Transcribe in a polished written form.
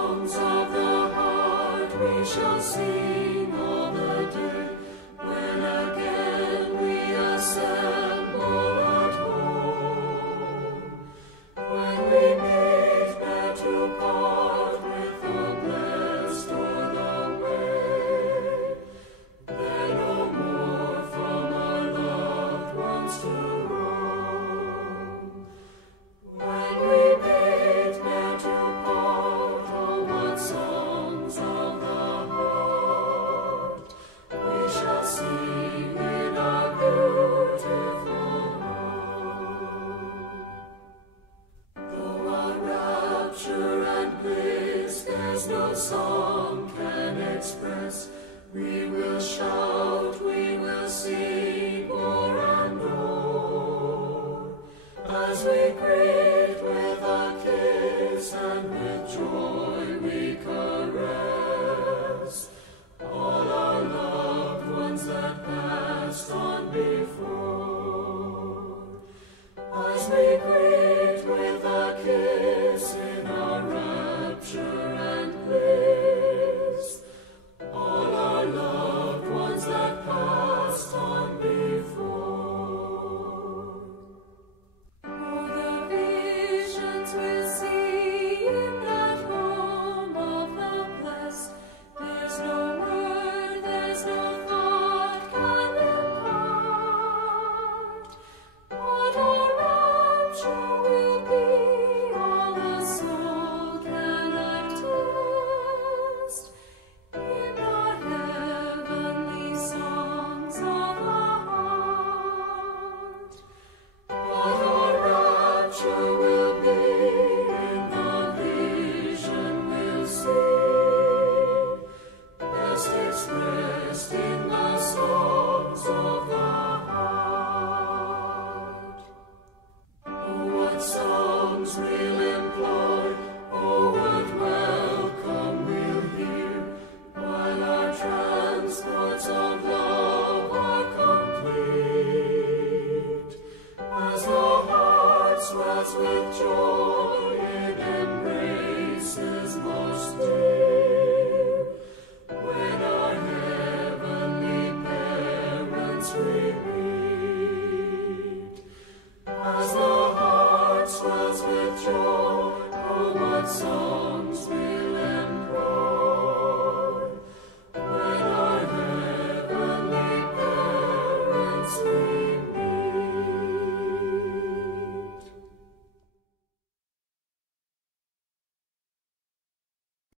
songs of the heart we shall sing all the day, when again we assemble at home. When we meet there to part with the blessed o'er the way, there no more from our loved ones to roam. When we meet there to part, oh, what songs of the heart we shall sing in our beautiful home. Though our rapture and bliss there's no song can express, we will shout, we will sing more and more, as we greet with a kiss and with joy